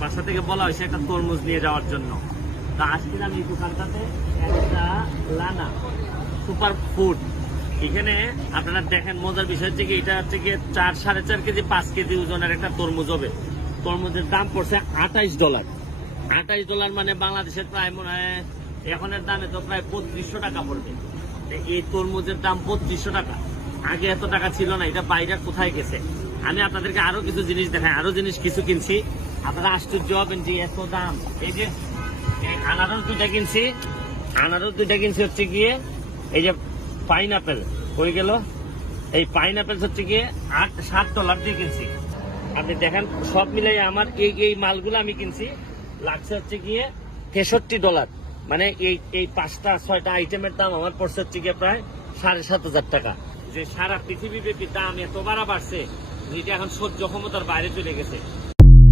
বাসা থেকে বলা হয়েছে একটা তরমুজ নিয়ে যাওয়ার জন্য। তা আসছিলাম এই দোকানটাতে, একটা লানা সুপার ফুড। এখানে আপনারা দেখেন, মজার বিষয় হচ্ছে কি, এটা হচ্ছে কি 4-4.5 কেজি 5 কেজি ওজনের একটা তরমুজ হবে। তরমুজের দাম পড়ছে $28। $28 মানে বাংলাদেশের প্রায় মনে হয় এখনের দামে তো প্রায় 3200 টাকা পড়বে। এই তরমুজের দাম 3200 টাকা। আগে এত টাকা ছিল না, এটা বাইরে কোথায় গেছে। আমি আপনাদেরকে আরো কিছু জিনিস দেখাই, আরো জিনিস কিছু কিনছি, আপনারা আশ্চর্য হবেন যে এত দাম। এই যে আনারস দুইটা কিনছি হচ্ছে গিয়ে, এই যে পাইনাপেল হয়ে গেল, এই পাইনাপেল হচ্ছে গিয়ে $7 দিয়ে কিনছি। আপনি দেখেন সব মিলাই আমার এই মালগুলো আমি কিনছি লাগছে হচ্ছে গিয়ে $63। মানে এই 5-6টা আইটেমের দাম আমার পড়ছে হচ্ছে গিয়ে প্রায় $7,500 টাকা। যে সারা পৃথিবী ব্যাপী দাম এত বাড়া বাড়ছে, যেটা এখন সহ্য ক্ষমতার বাইরে চলে গেছে।